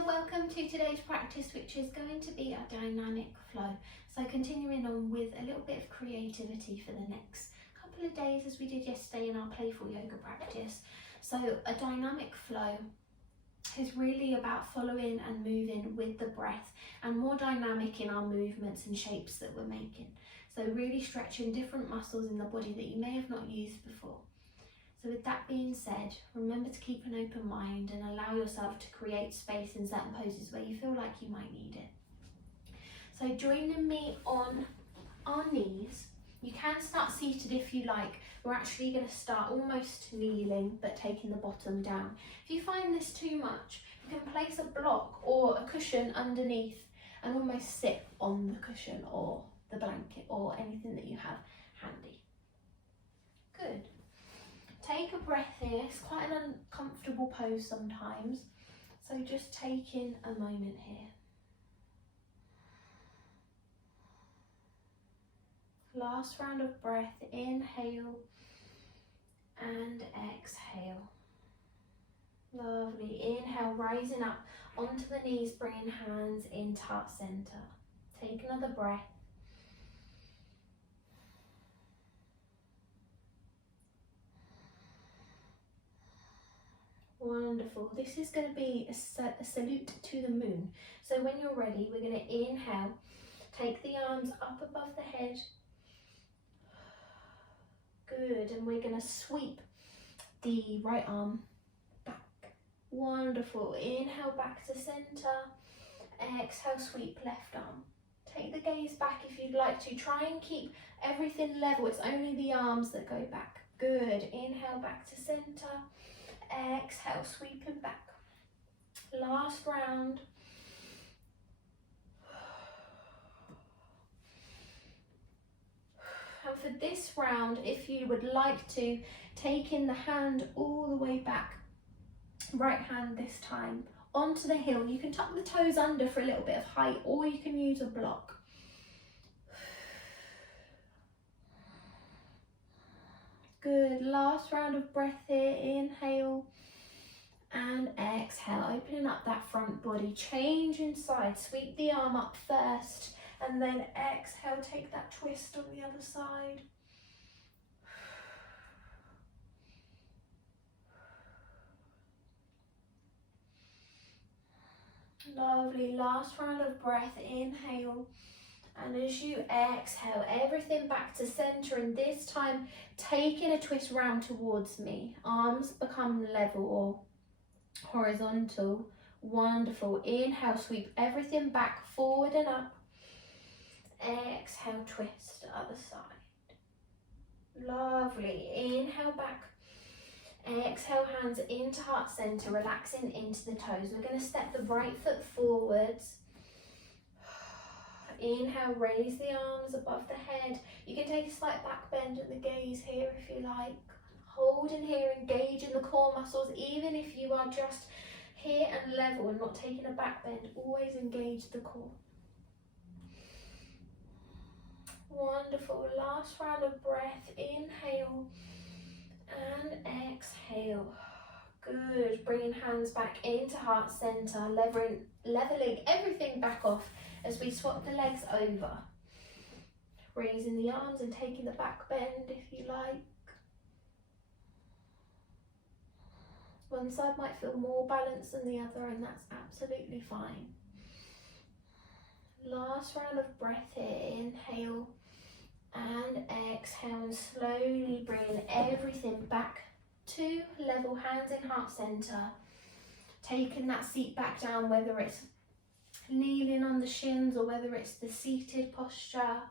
Hello, welcome to today's practice, which is going to be a dynamic flow. So continuing on with a little bit of creativity for the next couple of days as we did yesterday in our playful yoga practice. So a dynamic flow is really about following and moving with the breath and more dynamic in our movements and shapes that we're making. So really stretching different muscles in the body that you may have not used before. So with that being said, remember to keep an open mind and allow yourself to create space in certain poses where you feel like you might need it. So joining me on our knees, you can start seated if you like. We're actually going to start almost kneeling but taking the bottom down. If you find this too much, you can place a block or a cushion underneath and almost sit on the cushion or the blanket or anything that you have handy. Good. Take a breath here. It's quite an uncomfortable pose sometimes, so just taking a moment here. Last round of breath, inhale and exhale. Lovely. Inhale, rising up onto the knees, bringing hands into heart center. Take another breath. Wonderful. This is going to be a salute to the moon. So when you're ready, we're going to inhale, take the arms up above the head. Good. And we're going to sweep the right arm back. Wonderful. Inhale back to center. Exhale, sweep left arm. Take the gaze back if you'd like to. Try and keep everything level. It's only the arms that go back. Good. Inhale back to center. Exhale, sweeping back. Last round. And for this round, if you would like to, take in the hand all the way back, right hand this time, onto the heel. You can tuck the toes under for a little bit of height, or you can use a block. Good. Last round of breath here. Inhale and exhale, opening up that front body. Change inside. Sweep the arm up first and then exhale. Take that twist on the other side. Lovely. Last round of breath. Inhale. And as you exhale, everything back to center, and this time taking a twist round towards me. Arms become level or horizontal. Wonderful. Inhale, sweep everything back, forward and up. Exhale, twist the other side. Lovely. Inhale back. Exhale, hands into heart center, relaxing into the toes. We're going to step the right foot forwards. Inhale, raise the arms above the head. You can take a slight back bend at the gaze here if you like. Hold in here, engage in the core muscles. Even if you are just here and level and not taking a back bend, always engage the core. Wonderful. Last round of breath. Inhale and exhale. Good. Bringing hands back into heart center, leveling everything back off as we swap the legs over. Raising the arms and taking the back bend if you like. One side might feel more balanced than the other, and that's absolutely fine. Last round of breath here. Inhale and exhale, and slowly bring everything back to level, hands in heart center. Taking that seat back down, whether it's kneeling on the shins or whether it's the seated posture.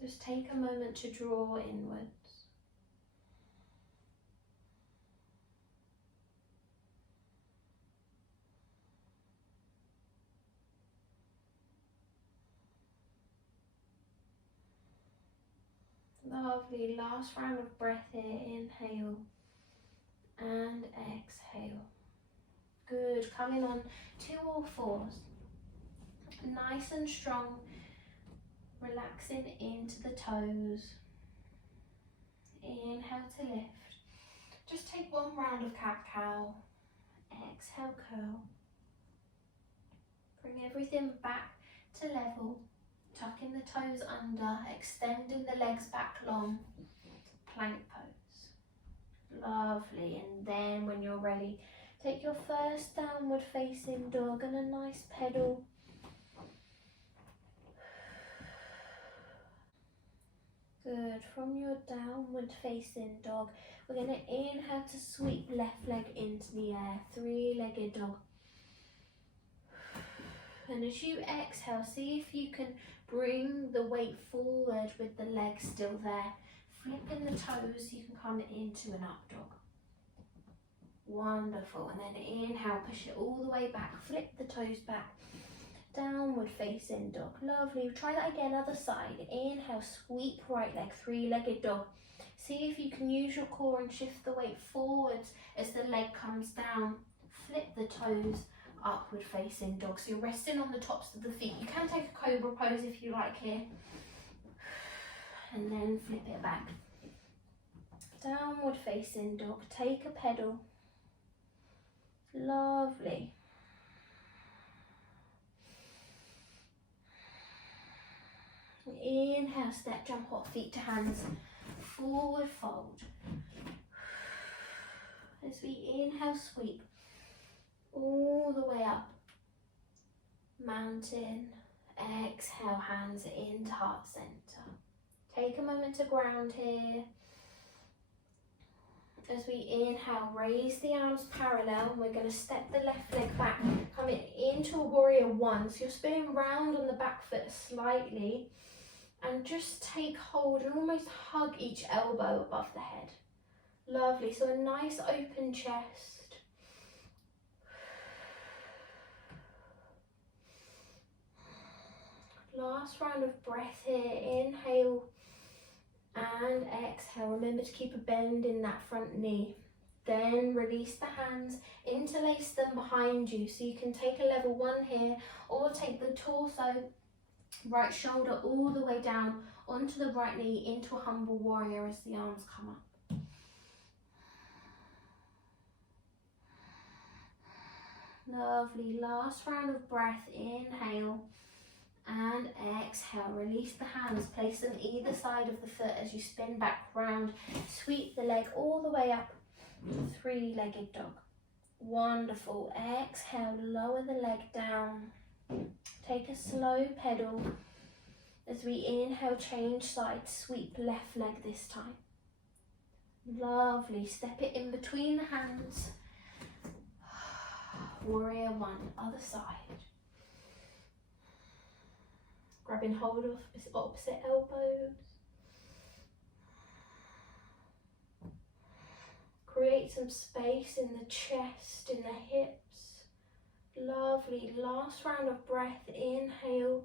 Just take a moment to draw inwards. Lovely. Last round of breath here. Inhale and exhale. Good. Coming on to all fours. Nice and strong. Relaxing into the toes. Inhale to lift. Just take one round of cat-cow. exhale, curl. Bring everything back to level. Tucking the toes under, extending the legs back long. Plank pose. Lovely. And then when you're ready, take your first downward facing dog and a nice pedal. Good. From your downward facing dog, we're going to inhale to sweep left leg into the air. Three-legged dog. And as you exhale, see if you can bring the weight forward with the legs still there. Flipping the toes, you can come into an up dog. Wonderful. And then inhale, push it all the way back. Flip the toes back. Downward facing dog. Lovely. Try that again, other side. Inhale, sweep right leg, three-legged dog. See if you can use your core and shift the weight forwards as the leg comes down. Flip the toes, upward facing dog. So you're resting on the tops of the feet. You can take a cobra pose if you like here. And then flip it back. Downward facing dog. Take a pedal. Lovely. Inhale, step, jump, hop, feet to hands. Forward fold. As we inhale, sweep. All the way up. Mountain. Exhale, hands into heart center. Take a moment to ground here. As we inhale, raise the arms parallel. We're going to step the left leg back, coming into a warrior one. So you're spinning round on the back foot slightly. And just take hold and almost hug each elbow above the head. Lovely. So a nice open chest. Last round of breath here. Inhale and exhale. Remember to keep a bend in that front knee. Then release the hands, interlace them behind you. So you can take a level one here, or take the torso, right shoulder all the way down onto the right knee into a humble warrior as the arms come up. Lovely. Last round of breath. Inhale and exhale. Release the hands. Place them either side of the foot as you spin back round. Sweep the leg all the way up. Three-legged dog. Wonderful. Exhale. Lower the leg down. Take a slow pedal. As we inhale, change sides. Sweep left leg this time. Lovely. Step it in between the hands. Warrior one, other side. Grabbing hold of opposite elbows. Create some space in the chest, in the hips. Lovely. Last round of breath. Inhale.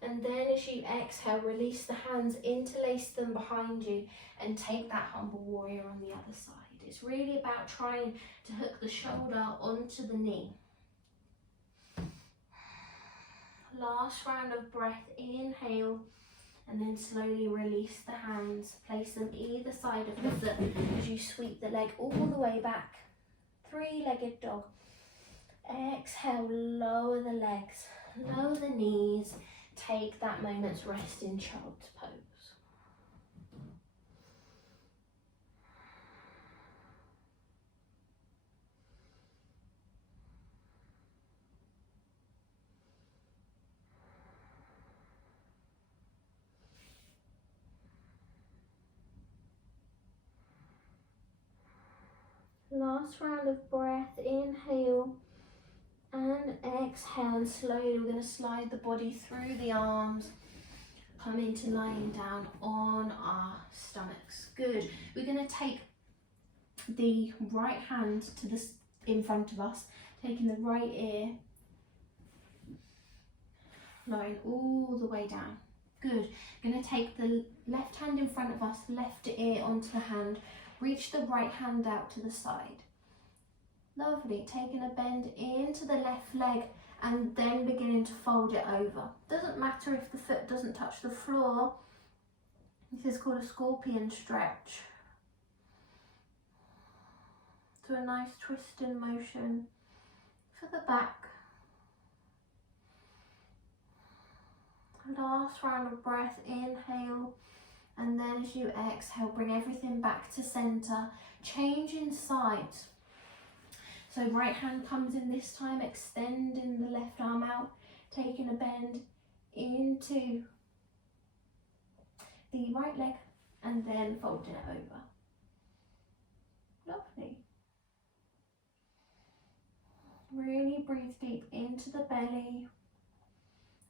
And then as you exhale, release the hands, interlace them behind you, and take that humble warrior on the other side. It's really about trying to hook the shoulder onto the knee. Last round of breath. Inhale. And then slowly release the hands. Place them either side of the foot as you sweep the leg all the way back. Three-legged dog. Exhale, lower the legs, lower the knees. Take that moment's rest in child's pose. Last round of breath. Inhale and exhale, and slowly we're going to slide the body through the arms, come into lying down on our stomachs. Good. We're going to take the right hand to this in front of us, taking the right ear, lowering all the way down. Good. Going to take the left hand in front of us, left ear onto the hand, reach the right hand out to the side. Lovely. Taking a bend into the left leg and then beginning to fold it over. Doesn't matter if the foot doesn't touch the floor. This is called a scorpion stretch. So a nice twist in motion. for the back. Last round of breath, inhale, and then as you exhale, bring everything back to center, changing sides. So right hand comes in this time, extending the left arm out, taking a bend into the right leg, and then folding it over. Lovely. Really breathe deep into the belly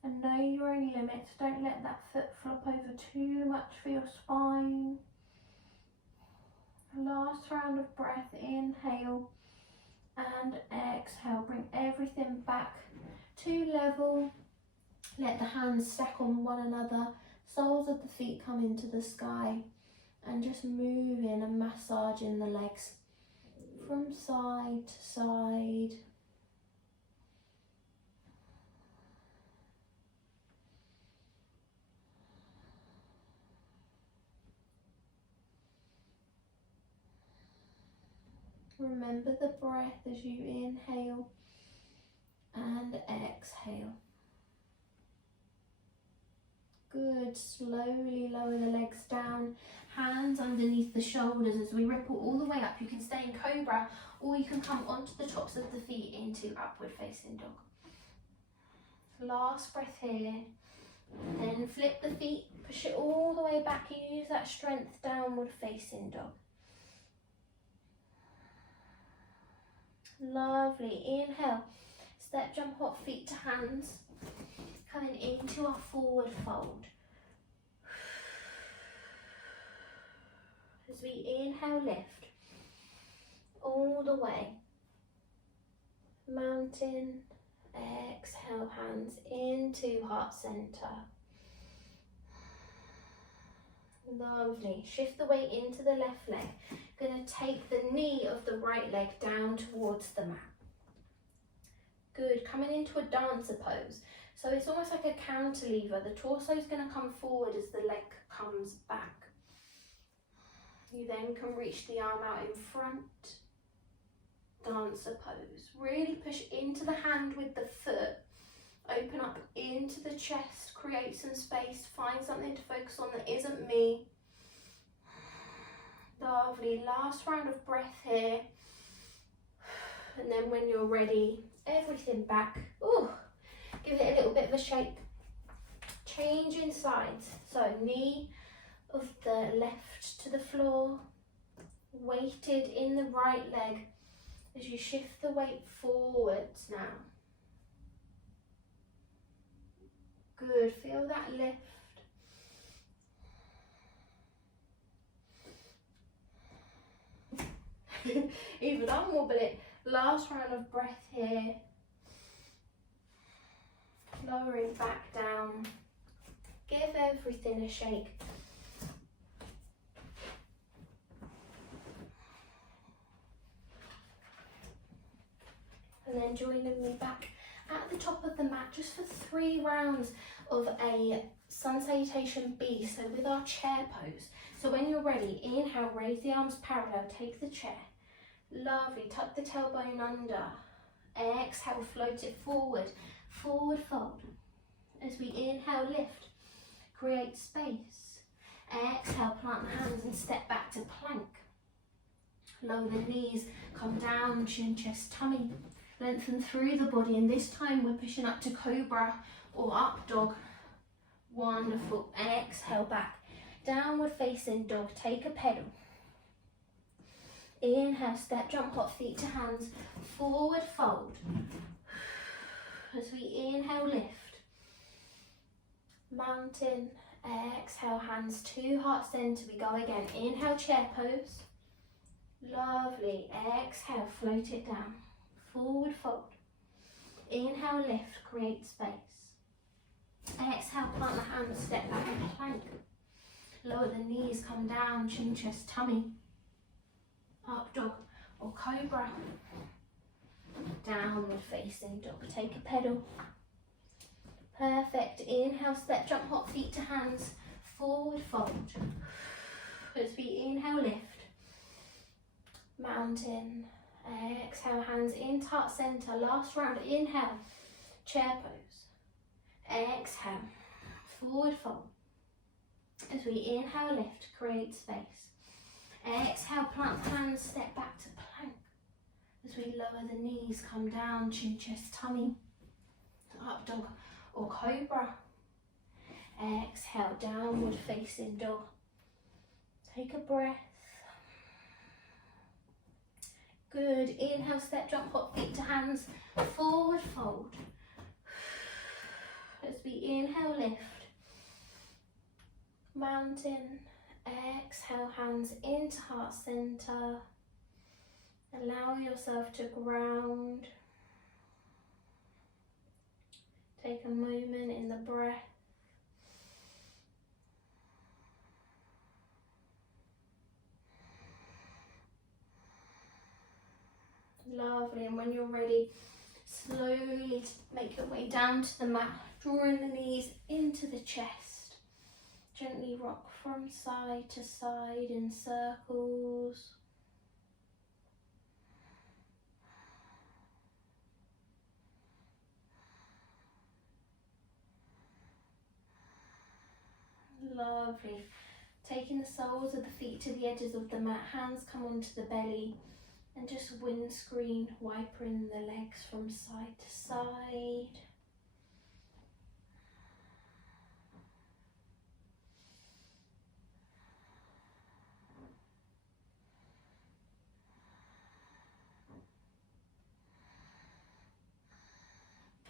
and know your own limits. Don't let that foot flop over too much for your spine. Last round of breath, inhale and exhale. Bring everything back to level. Let the hands stack on one another. Soles of the feet come into the sky, and just moving and massaging the legs from side to side. Remember the breath as you inhale and exhale. Good, slowly lower the legs down, hands underneath the shoulders as we ripple all the way up. You can stay in cobra, or you can come onto the tops of the feet into upward facing dog. Last breath here, then flip the feet, push it all the way back, use that strength, downward facing dog. Lovely, inhale, step, jump, hop, feet to hands, coming into our forward fold. As we inhale, lift all the way, mountain, exhale, hands into heart center. Lovely, shift the weight into the left leg. Going to take the knee of the right leg down towards the mat. Good, coming into a dancer pose. So it's almost like a cantilever. The torso is going to come forward as the leg comes back. You then can reach the arm out in front. Dancer pose. Really push into the hand with the foot. Open up into the chest. Create some space. Find something to focus on that isn't me. Lovely. Last round of breath here. And then when you're ready, everything back. Ooh. Give it a little bit of a shake. Changing sides. So knee of the left to the floor. Weighted in the right leg as you shift the weight forwards now. Good. Feel that lift. Even I'm wobbling. Last round of breath here. Lowering back down. Give everything a shake. And then joining me back at the top of the mat just for 3 rounds of a sun salutation B, so with our chair pose. So when you're ready, inhale, raise the arms parallel, take the chair. Lovely, tuck the tailbone under. Exhale, float it forward, forward fold. As we inhale, lift, create space. Exhale, plant the hands and step back to plank. Lower the knees, come down, chin, chest, tummy. Lengthen through the body, and this time we're pushing up to cobra or up dog. Wonderful. Exhale, back. Downward facing dog, take a pedal. Inhale, step, jump, hop, feet to hands, forward fold. As we inhale, lift. Mountain, exhale, hands to heart center. We go again. Inhale, chair pose. Lovely. Exhale, float it down. Forward fold. Inhale, lift, create space. Exhale, plant the hands, step back and plank. Lower the knees, come down, chin, chest, tummy. Up dog or cobra. Downward facing dog, take a pedal. Perfect. Inhale, step, jump, hop, feet to hands, forward fold. As we inhale, lift. Mountain. Exhale, hands into heart center. Last round, inhale, chair pose. Exhale, forward fold. As we inhale, lift, create space. Exhale, plant the hands, step back to plank. As we lower the knees, come down, chin, chest, tummy, up dog or cobra. Exhale, downward facing dog. Take a breath. Good. Inhale, step, jump, hop, feet to hands, forward fold. As we inhale, lift. Mountain. Exhale, hands into heart center. Allow yourself to ground. Take a moment in the breath. Lovely, and when you're ready, slowly make your way down to the mat, drawing the knees into the chest. Gently rock from side to side in circles. Lovely. Taking the soles of the feet to the edges of the mat, hands come onto the belly, and just windscreen wipering the legs from side to side.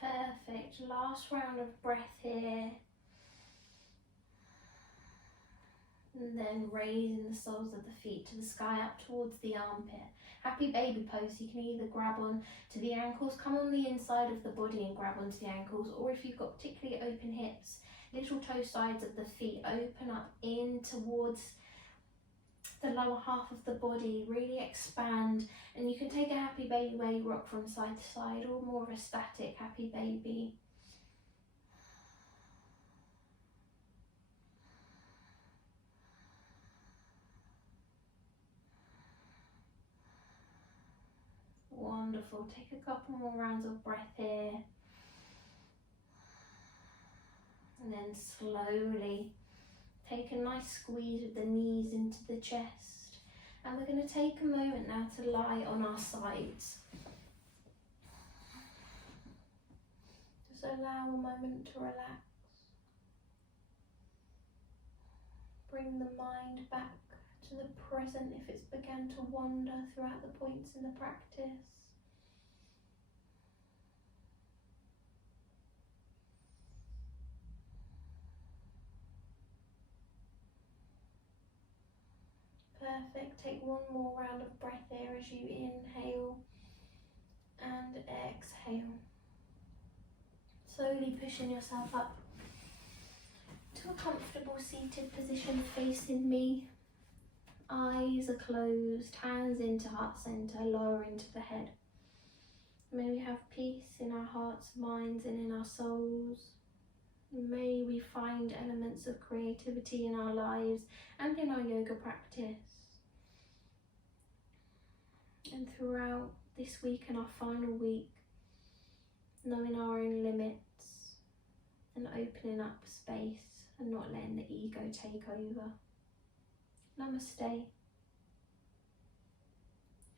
Perfect. Last round of breath here. And then raising the soles of the feet to the sky, up towards the armpit. Happy baby pose. You can either grab on to the ankles, come on the inside of the body and grab onto the ankles, or if you've got particularly open hips, little toe sides of the feet open up in towards the lower half of the body, really expand. And you can take a happy baby where you rock from side to side, or more of a static happy baby. Wonderful. Take a couple more rounds of breath here. And then slowly take a nice squeeze with the knees into the chest. And we're going to take a moment now to lie on our sides. Just allow a moment to relax. Bring the mind back to the present if it's begun to wander throughout the points in the practice. Perfect. Take one more round of breath here as you inhale and exhale. Slowly pushing yourself up to a comfortable seated position facing me. Eyes are closed, hands into heart center, lower into the head. May we have peace in our hearts, minds and in our souls. May we find elements of creativity in our lives and in our yoga practice. And throughout this week and our final week, knowing our own limits and opening up space and not letting the ego take over. Namaste.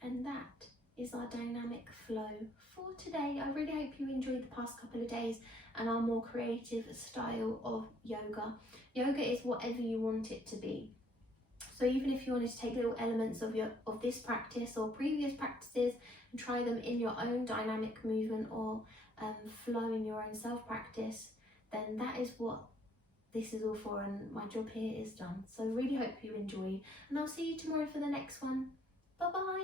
And that is our dynamic flow for today. I really hope you enjoyed the past couple of days and our more creative style of yoga. Yoga is whatever you want it to be. So even if you wanted to take little elements of this practice or previous practices and try them in your own dynamic movement or flow in your own self-practice, then that is what this is all for, and my job here is done. So really hope you enjoy, and I'll see you tomorrow for the next one. Bye bye.